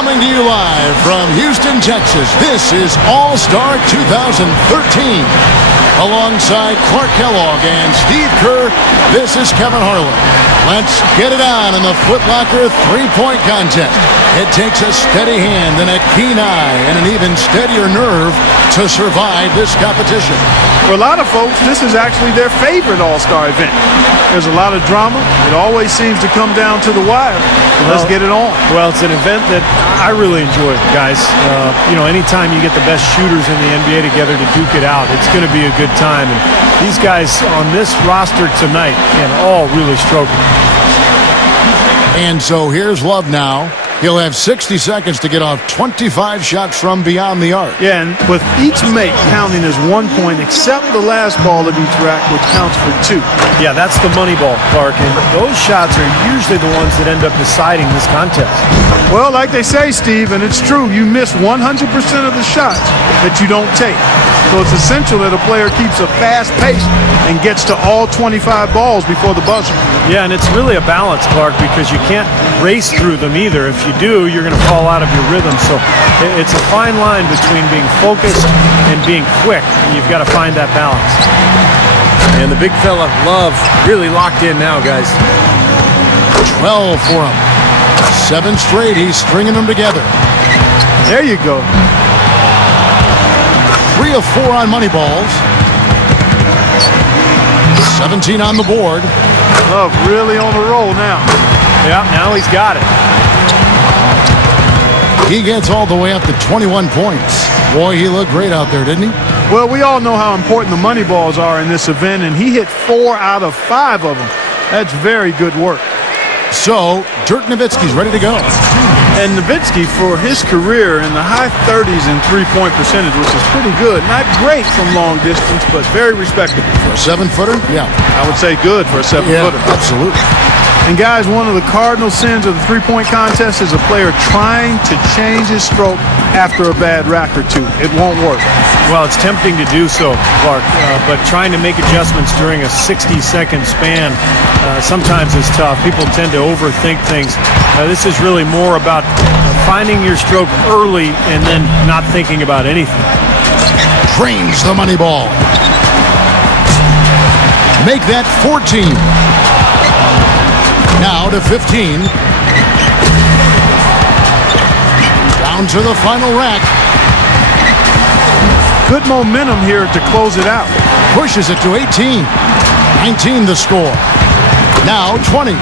Coming to you live from Houston, Texas, this is All-Star 2013. Alongside Clark Kellogg and Steve Kerr, this is Kevin Harlan. Let's get it on in the Foot Locker three-point contest. It takes a steady hand and a keen eye and an even steadier nerve to survive this competition. For a lot of folks, this is actually their favorite All-Star event. There's a lot of drama. It always seems to come down to the wire. So let's get it on. Well, it's an event that I really enjoy, guys. Anytime you get the best shooters in the NBA together to duke it out, it's going to be a good time. And these guys on this roster tonight can all really stroke it. And so here's Love now. He'll have 60 seconds to get off 25 shots from beyond the arc. Yeah, and with each make counting as 1 point, except the last ball of each rack, which counts for 2. Yeah, that's the money ball, Clark. And those shots are usually the ones that end up deciding this contest. Well, like they say, Steve, and it's true, you miss 100% of the shots that you don't take. So it's essential that a player keeps a fast pace and gets to all 25 balls before the buzzer. Yeah, and it's really a balance, Clark, because you can't race through them either. If you do, you're going to fall out of your rhythm. So it's a fine line between being focused and being quick. And you've got to find that balance. And the big fella, Love, really locked in now, guys. 12 for him. 7 straight, he's stringing them together. There you go. 3 of 4 on money balls. 17 on the board. Love really on a roll now. Yeah, now he's got it. He gets all the way up to 21 points. Boy, he looked great out there, didn't he? Well, we all know how important the money balls are in this event, and he hit 4 out of 5 of them. That's very good work. So, Dirk Nowitzki's ready to go. And Nowitzki, for his career, in the high 30s in three-point percentage, which is pretty good. Not great from long distance, but very respectable. For a 7-footer? Yeah. I would say good for a 7-footer. Yeah, absolutely. And guys, one of the cardinal sins of the three-point contest is a player trying to change his stroke after a bad rack or two. It won't work. Well, it's tempting to do so, Clark, but trying to make adjustments during a 60-second span sometimes is tough. People tend to overthink things. This is really more about finding your stroke early and then not thinking about anything. Drains the money ball. Make that 14. Now to 15. Down to the final rack. Good momentum here to close it out. Pushes it to 18. 19 the score. Now 20.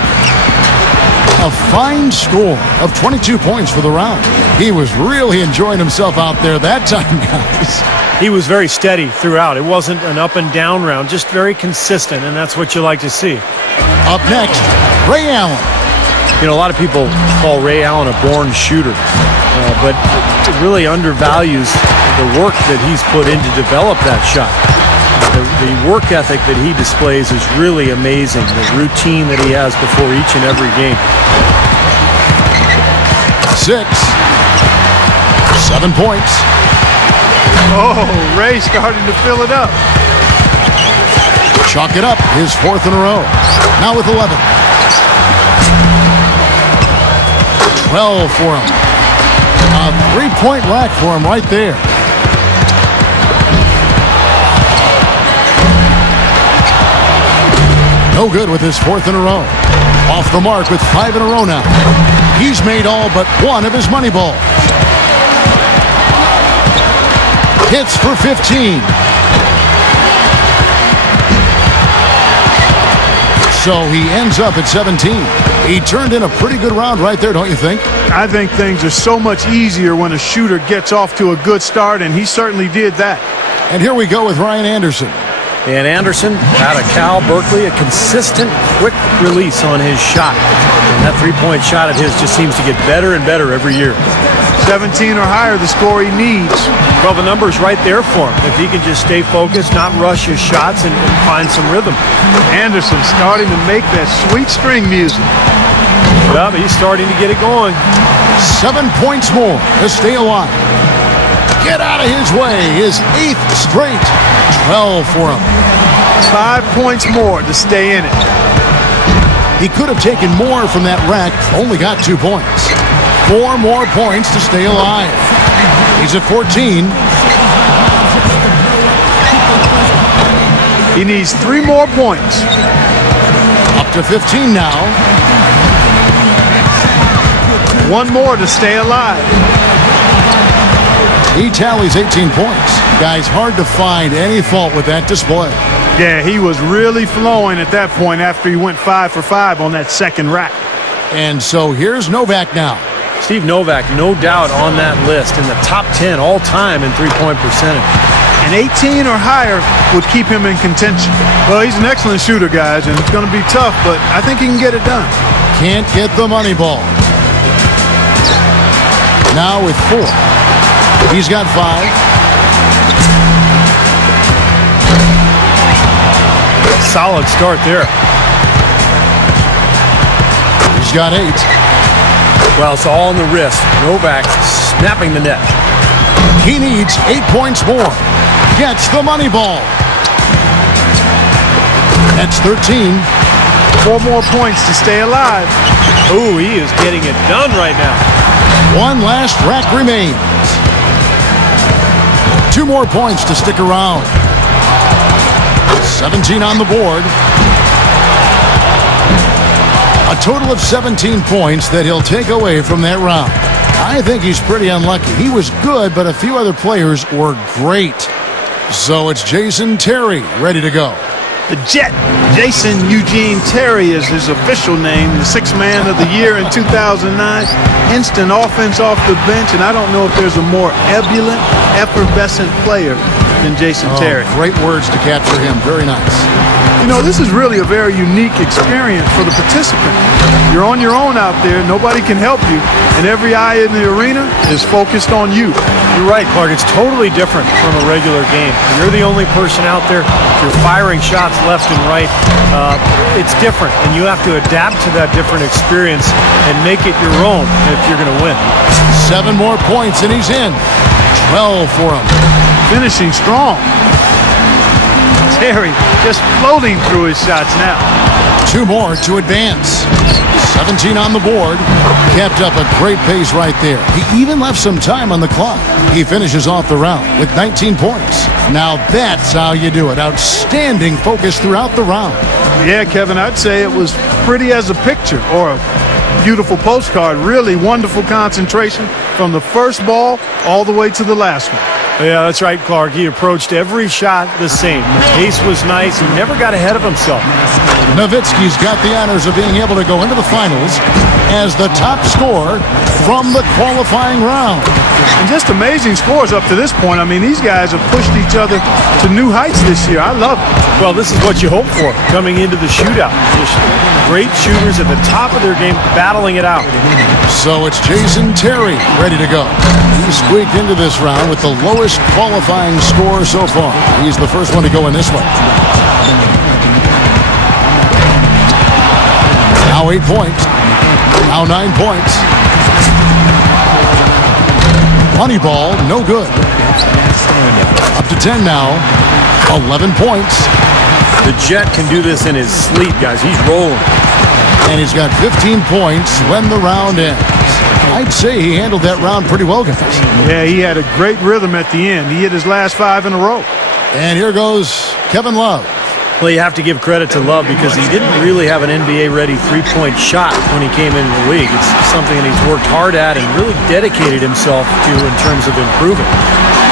A fine score of 22 points for the round. He was really enjoying himself out there that time, guys. He was very steady throughout. It wasn't an up and down round, just very consistent, and that's what you like to see. Up next, Ray Allen. You know, a lot of people call Ray Allen a born shooter, but it really undervalues the work that he's put in to develop that shot. The work ethic that he displays is really amazing. The routine that he has before each and every game. 6. 7 points. Oh, Ray starting to fill it up. Chalk it up, his 4th in a row. Now with 11. 12 for him. A 3-point rack for him right there. No good with his 4th in a row. Off the mark with 5 in a row now. He's made all but 1 of his money balls. Hits for 15. So he ends up at 17. He turned in a pretty good round right there, don't you think? I think things are so much easier when a shooter gets off to a good start, and he certainly did that. And here we go with Ryan Anderson. And Anderson, out of Cal Berkeley, a consistent, quick release on his shot. And that three-point shot of his just seems to get better and better every year. 17 or higher, the score he needs. Well, the number's right there for him. If he can just stay focused, not rush his shots, and find some rhythm. Anderson starting to make that sweet string music. Well, he's starting to get it going. 7 points more to stay alive. Get out of his way. His 8th straight. 12 for him. 5 points more to stay in it. He could have taken more from that rack. Only got 2 points. 4 more points to stay alive. He's at 14. He needs 3 more points. Up to 15 now. 1 more to stay alive. He tallies 18 points. Guys, hard to find any fault with that display. Yeah, he was really flowing at that point after he went 5 for 5 on that second rack. And so here's Novak now. Steve Novak, no doubt on that list in the top 10 all-time in three-point percentage. An 18 or higher would keep him in contention. Well, he's an excellent shooter, guys, and it's going to be tough, but I think he can get it done. Can't get the money ball. Now with 4. He's got 5. Solid start there. He's got 8. Well, it's all on the wrist. Novak snapping the net. He needs 8 points more. Gets the money ball. That's 13. 4 more points to stay alive. Oh, he is getting it done right now. 1 last rack remains. 2 more points to stick around. 17 on the board. A total of 17 points that he'll take away from that round. I think he's pretty unlucky. He was good, but a few other players were great. So it's Jason Terry ready to go. The Jet, Jason Eugene Terry is his official name, the 6th man of the year in 2009. Instant offense off the bench, and I don't know if there's a more ebullient, effervescent player than Jason Terry. Great words to capture him. Very nice. You know, this is really a very unique experience for the participant. You're on your own out there. Nobody can help you, and every eye in the arena is focused on you. You're right, Clark. It's totally different from a regular game. You're the only person out there. You're firing shots left and right. It's different, and you have to adapt to that different experience and make it your own if you're going to win. 7 more points, and he's in. 12 for him. Finishing strong. Terry just floating through his shots now. 2 more to advance. 17 on the board. Kept up a great pace right there. He even left some time on the clock. He finishes off the round with 19 points. Now that's how you do it. Outstanding focus throughout the round. Yeah, Kevin, I'd say it was pretty as a picture or a beautiful postcard. Really wonderful concentration from the first ball all the way to the last one. Yeah, that's right, Clark. He approached every shot the same. The pace was nice. He never got ahead of himself. Nowitzki's got the honors of being able to go into the finals as the top scorer from the qualifying round. And just amazing scores up to this point. I mean, these guys have pushed each other to new heights this year. I love it. Well, this is what you hope for coming into the shootout. Just great shooters at the top of their game battling it out. So it's Jason Terry ready to go. He squeaked into this round with the lowest qualifying score so far. He's the first one to go in this one. Now 8 points. Now 9 points. Money ball, no good. Up to 10 now. 11 points. The Jet can do this in his sleep, guys. He's rolling. And he's got 15 points when the round ends. I'd say he handled that round pretty well, guys. Yeah, he had a great rhythm at the end. He hit his last 5 in a row. And here goes Kevin Love. Well, you have to give credit to Love because he didn't really have an NBA-ready three-point shot when he came into the league. It's something that he's worked hard at and really dedicated himself to in terms of improving.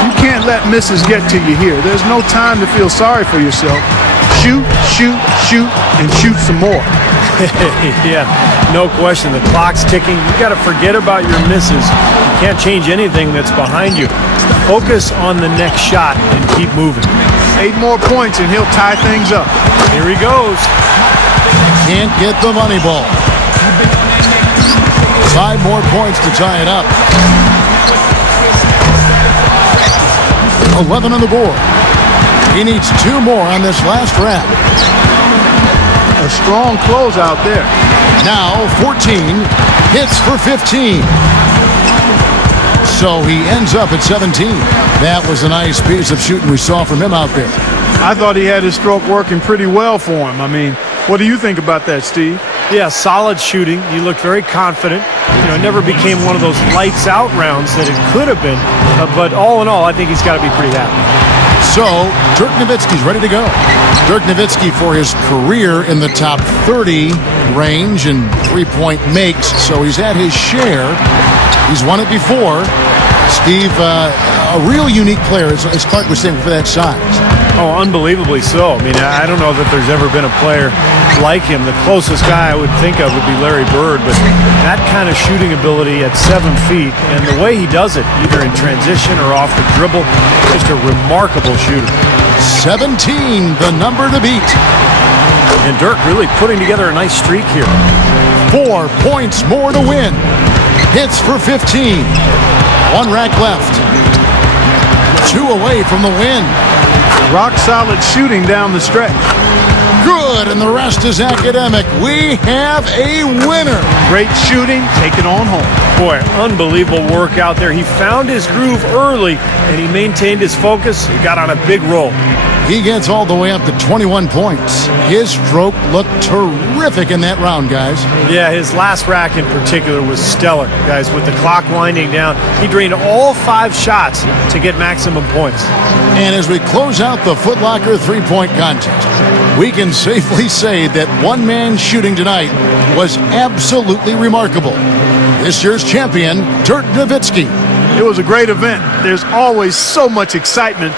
You can't let misses get to you here. There's no time to feel sorry for yourself. Shoot, shoot, shoot, and shoot some more. Yeah, no question. The clock's ticking. You got to forget about your misses. You can't change anything that's behind you. Focus on the next shot and keep moving. 8 more points and he'll tie things up. Here he goes. Can't get the money ball. 5 more points to tie it up. 11 on the board. He needs 2 more on this last rack. A strong closeout there. Now 14. Hits for 15. So he ends up at 17. That was a nice piece of shooting we saw from him out there. I thought he had his stroke working pretty well for him. I mean, what do you think about that, Steve? Yeah, solid shooting. He looked very confident. You know, it never became one of those lights out rounds that it could have been. But all in all, I think he's got to be pretty happy. So, Dirk Nowitzki's ready to go. Dirk Nowitzki for his career in the top 30 range in three-point makes, so he's had his share. He's won it before. Steve, a real unique player, as Clark was saying, for that size. Oh, unbelievably so. I mean, I don't know that there's ever been a player like him. The closest guy I would think of would be Larry Bird, but that kind of shooting ability at 7 feet and the way he does it, either in transition or off the dribble, just a remarkable shooter. 17, the number to beat. And Dirk really putting together a nice streak here. 4 points more to win. Hits for 15. 1 rack left. 2 away from the win. Rock solid shooting down the stretch. Good, and the rest is academic. We have a winner. Great shooting, take it on home. Boy, unbelievable work out there. He found his groove early, and he maintained his focus. He got on a big roll. He gets all the way up to 21 points. His stroke looked terrific in that round, guys. Yeah, his last rack in particular was stellar, guys. With the clock winding down, he drained all 5 shots to get maximum points. And as we close out the Foot Locker three-point contest, we can safely say that one-man shooting tonight was absolutely remarkable. This year's champion, Dirk Nowitzki. It was a great event. There's always so much excitement